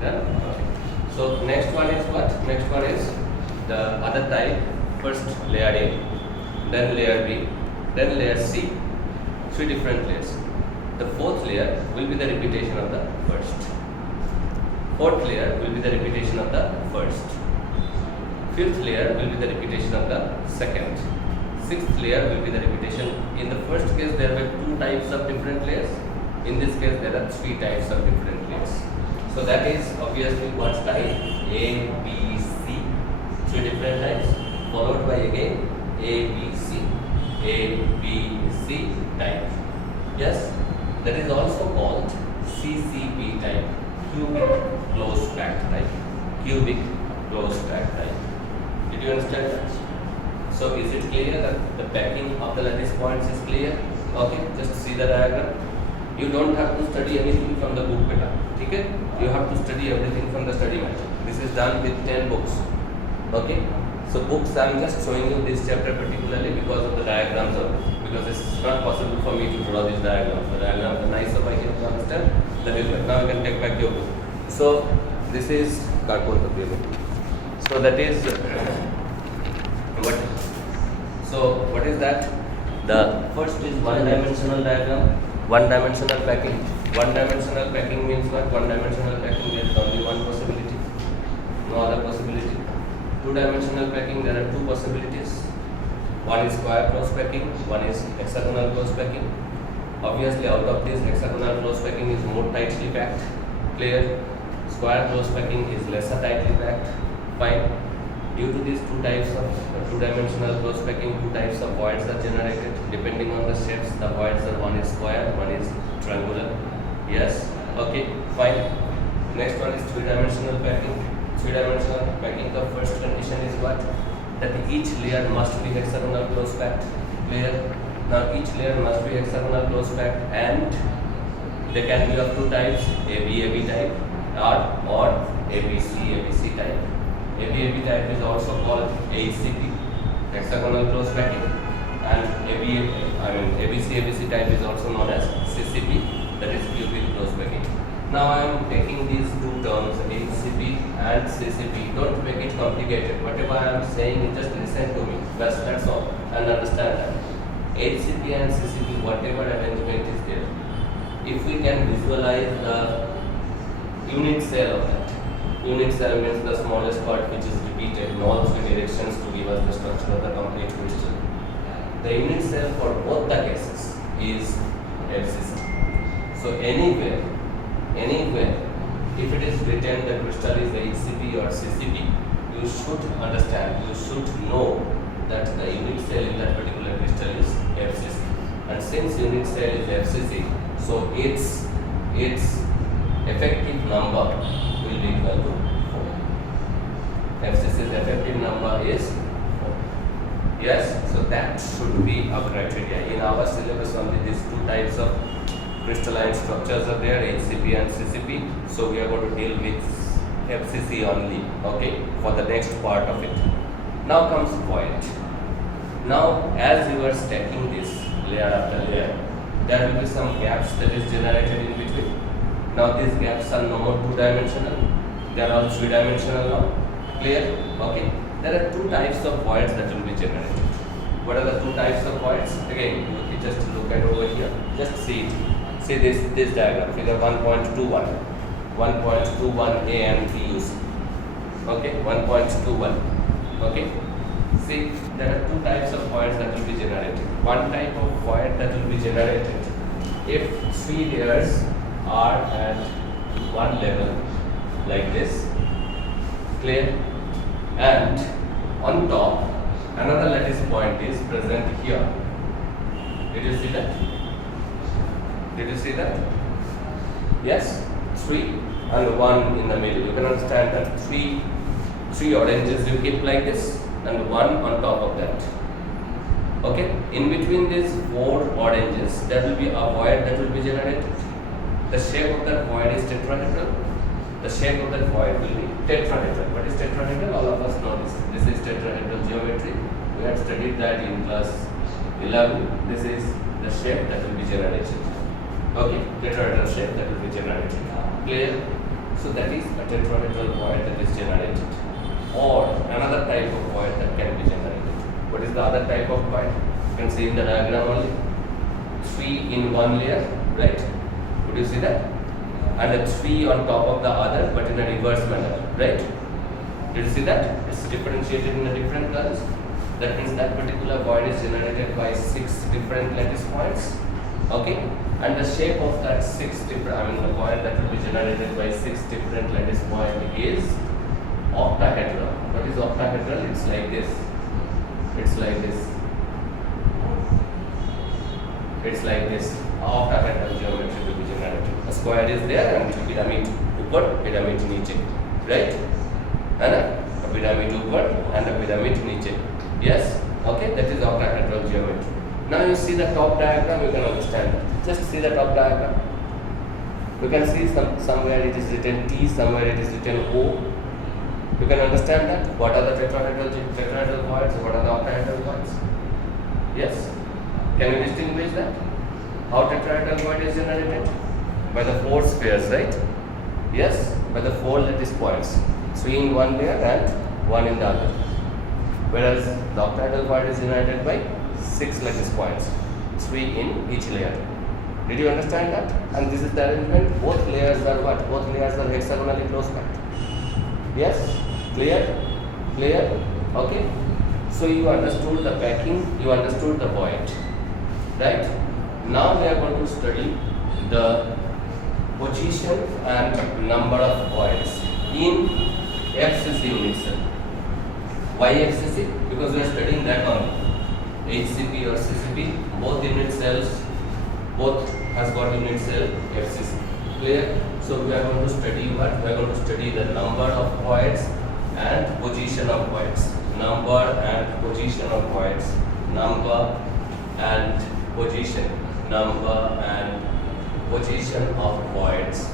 Done? Okay. So next one is what? Next one is the other type. First layer A, then layer B, then layer C. Three different layers. The fourth layer will be the repetition of the first. Fourth layer will be the repetition of the first. Fifth layer will be the repetition of the second. Sixth layer will be the repetition. In the first case there were two types of different layers. In this case there are three types of different layers. So that is obviously what type? A, B, C. Three different types. Followed by again A, B, C. A, B, C type. Yes, that is also called CCP type. Cubic closed packed type. Cubic closed packed type. Did you understand that? So is it clear that the packing of the lattice points is clear? Okay, just see the diagram. You don't have to study anything from the book beta. Okay? You have to study everything from the study mat. This is done with 10 books. Okay? So books, I am just showing you this chapter particularly because of the diagrams of it. Because it's not possible for me to draw these diagrams. The diagrams are nice over here to understand. That is why. Now you can take back your book. So this is cardboard paper. So that is what? So what is that? The first is one-dimensional diagram, one-dimensional packing. One-dimensional packing means what? One-dimensional packing, there is only one possibility, no other possibility. Two-dimensional packing, there are two possibilities. One is square close packing, one is hexagonal close packing. Obviously, out of this, hexagonal close packing is more tightly packed. Clear? Square close packing is lesser tightly packed. Fine. Due to these two types of two-dimensional close packing, two types of voids are generated. Depending on the shapes, the voids are one is square, one is triangular. Yes? Okay, fine. Next one is three-dimensional packing. Three-dimensional packing, the first condition is what? That each layer must be hexagonal close packed. Clear? Now each layer must be hexagonal close packed and they can be of two types, AB type or ABC type. AB type is also called ACP, hexagonal close packing, and ABC type is also known as CCP, that is cubic close packing. Now I am taking these two terms, ACP and CCP. Don't make it complicated. Whatever I am saying, just listen to me. That's all, and understand that. ACP and CCP, whatever arrangement is there, if we can visualize the unit cell of that. Unit cell means the smallest part which is repeated in all three directions to give us the structure of the complete crystal. The unit cell for both the cases is FCC. So anywhere, if it is written the crystal is HCP or CCP, you should understand, you should know that the unit cell in that particular crystal is FCC. And since unit cell is FCC, so its effective number will be equal to 4. FCC's effective number is 4. Yes, so that should be a criteria. In our syllabus only these two types of crystalline structures are there, HCP and CCP. So we are going to deal with FCC only, okay, for the next part of it. Now comes void. Now as you are stacking this layer after layer, there will be some gaps that is generated in between. Now these gaps are no more two-dimensional, they are all three-dimensional now. Clear? Okay. There are two types of voids that will be generated. What are the two types of voids? Again, you just look at over here. Just see it. See this diagram, figure 1.21. 1.21 A and B you see. Okay, 1.21. Okay. See, there are two types of voids that will be generated. One type of void that will be generated if three layers are at one level like this, clear, and on top another lattice point is present here. Did you see that? Did you see that? Yes, 3 and 1 in the middle. You can understand that three oranges you keep like this and 1 on top of that. Okay, in between these 4 oranges there will be a void that will be generated. The shape of that void is tetrahedral. The shape of that void will be tetrahedral. What is tetrahedral? All of us know this. This is tetrahedral geometry. We had studied that in class 11. This is the shape that will be generated. Okay, tetrahedral shape that will be generated. Clear? So that is a tetrahedral void that is generated. Or another type of void that can be generated. What is the other type of void? You can see in the diagram only. 3 in one layer, right? Could you see that? And a 3 on top of the other, but in a reverse manner, right? Did you see that? It's differentiated in the different colors. That means that particular void is generated by 6 different lattice points. Okay? And the shape of that the void that will be generated by 6 different lattice points is octahedral. What is octahedral? It's like this. It's like this. It's like this. Octahedral geometry will be generated. A square is there and pyramid upar, pyramid niche. Right? And a pyramid upar and a pyramid niche. Yes? Okay, that is octahedral geometry. Now you see the top diagram, you can understand that. Just see the top diagram. You can see somewhere it is written T, somewhere it is written O. You can understand that. What are the tetrahedral voids? What are the octahedral voids? Yes? Can you distinguish that? How tetrahedral void is generated? By the 4 spheres, right? Yes? By the 4 lattice points. 3 in one layer and 1 in the other. Whereas the octahedral void is generated by 6 lattice points. 3 in each layer. Did you understand that? And this is the arrangement. Both layers are what? Both layers are hexagonally close packed. Yes? Clear? Clear? Okay? So you understood the packing, you understood the void. Right? Now we are going to study the position and number of voids in FCC unit cell. Why FCC? Because we are studying that only. HCP or CCP, both unit cells, both has got unit cell FCC. Clear? So we are going to study what? We are going to study the number of voids and position of voids. Number and position of voids. Number and position. Number and position of voids.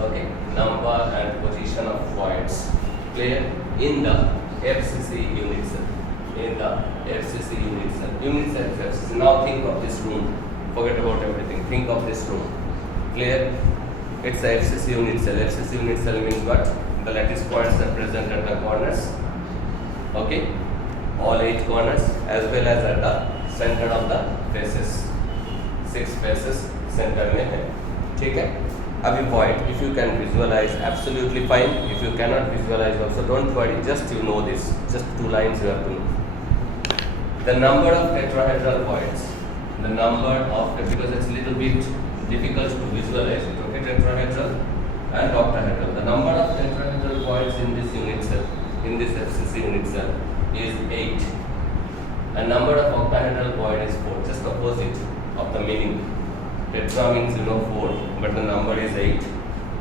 Okay? Number and position of voids. Clear? In the FCC unit cell. In the FCC unit cell. Unit cell is FCC. Now think of this room. Forget about everything. Think of this room. Clear? It's a FCC unit cell. FCC unit cell means what? The lattice points are present at the corners. Okay? All 8 corners as well as at the center of the faces. 6 faces center में है. ठीक है? अभी void. If you can visualize, absolutely fine. If you cannot visualize also, don't worry. Just you know this. Just 2 lines you have to know. The number of tetrahedral voids. The number of, because it's a little bit difficult to visualize it. Okay, tetrahedral and octahedral. The number of tetrahedral voids in this unit cell, in this FCC unit cell, is 8. And number of octahedral void is 4. Just opposite of the meaning. Tetra means 4, but the number is 8.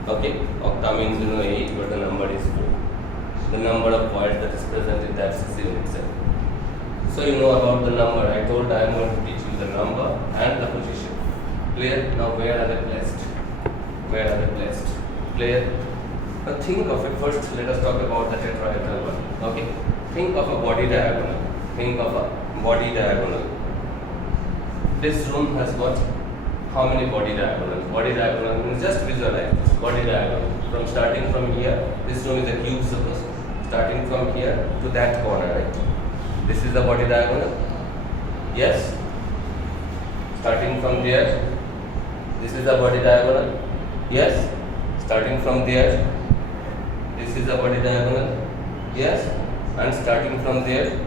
Okay, octa means 8, but the number is 4. The number of voids that is present in the FCC unit cell. So you know about the number. I told I am going to teach you the number and the position. Clear? Now where are they placed? Where are they placed? Clear? Now think of it. First let us talk about the tetrahedral one. Okay. Think of a body diagonal. Think of a body diagonal. This room has got how many body diagonals? Body diagonal means just visualize this. Body diagonal. From starting from here, this room is a cube suppose. Starting from here to that corner, right? This is the body diagonal. Yes. Starting from there, this is the body diagonal. Yes. Starting from there, this is the body diagonal. Yes. And starting from there,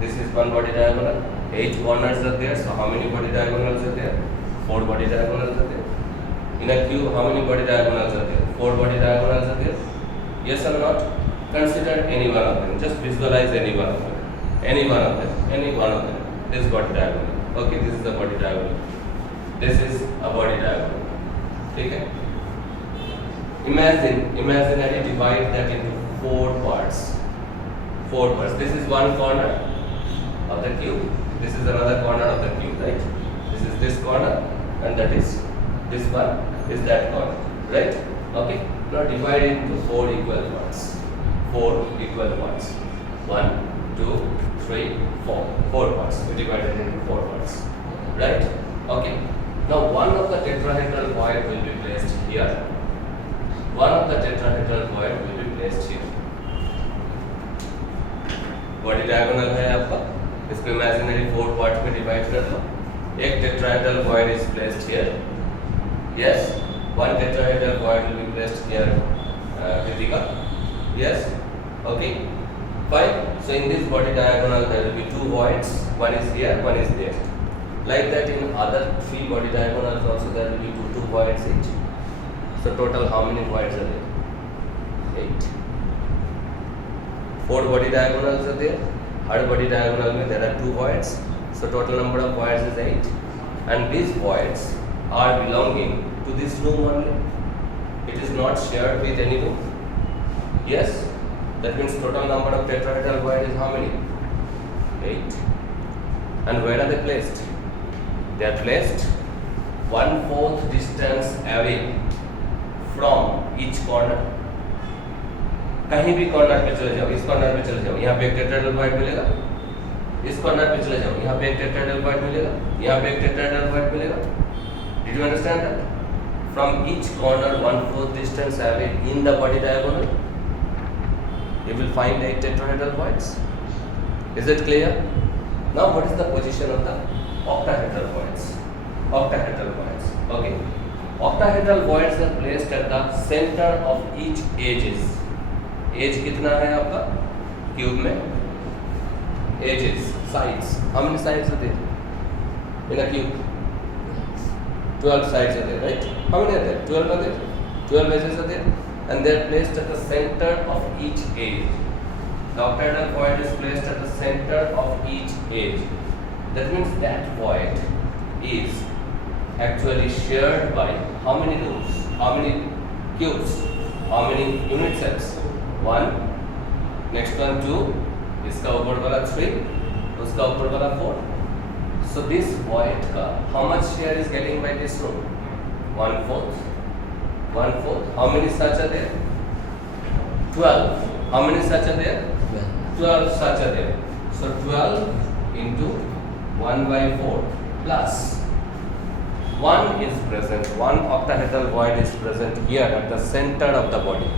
this is one body diagonal. 8 corners are there. So how many body diagonals are there? 4 body diagonals are there. In a cube, how many body diagonals are there? 4 body diagonals are there. Yes or not? Consider any one of them. Just visualize any one of them. Any one of them. Any one of them. This body diagonal. Okay, this is the body diagonal. This is a body diagonal. Okay? Imaginary divide that into 4 parts. 4 parts. This is one corner of the cube. This is another corner of the cube, right? This is this corner and that is this one is that corner, right? Okay? Now divide it into 4 equal parts. 4 equal parts. 1, 2, 3, 4. 4 parts. We divided it into 4 parts. Right? Okay. Now one of the tetrahedral void will be placed here. one of the tetrahedral void will be placed here. Body diagonal है आपका, इसको imaginary 4 part में divide कर लो. एक tetrahedral void is placed here. Yes, one tetrahedral void will be placed here. Kritika. Yes. Okay. Fine. So in this body diagonal there will be 2 voids. One is here, one is there. Like that in other 3 body diagonals also there will be 2 voids each. So total how many voids are there? 8. 4 body diagonals are there. Hard body diagonal में there are 2 voids. So total number of voids is 8. And these voids are belonging to this room only. It is not shared with any room. Yes. That means total number of tetrahedral void is how many? 8. And where are they placed? They are placed 1/4 distance away from each corner. कहीं भी corner पे चले जाओ, इस corner पे चले जाओ, यहाँ पे एक टेट्राहेड्रल void मिलेगा. इस कॉर्नर पे चले जाओ, यहाँ पे एक टेट्राहेड्रल void मिलेगा, यहाँ पे एक टेट्राहेड्रल void मिलेगा. Did you understand that? From each corner 1/4 distance away in the body diagonal, you will find 8 tetrahedral voids. Is it clear? Now what is the position of the octahedral voids? Octahedral voids. Okay. Octahedral voids are placed at the center of each edges. Edge कितना है आपका cube में? Edges, sides. How many sides are there in a cube? 12 sides are there, right? How many are there? 12 are there. 12 edges are there, and they are placed at the center of each edge. The octahedral void is placed at the center of each edge. That means that void is actually shared by how many rooms? How many cubes? How many unit cells? 1, next one 2, इसका ऊपर वाला 3, उसका ऊपर वाला 4. So this void का how much share is getting by this room? 1/4. 1/4. How many such are there? 12. How many such are there? 12 such are there. So 12 into 1/4 plus 1 is present. One octahedral void is present here at the center of the body.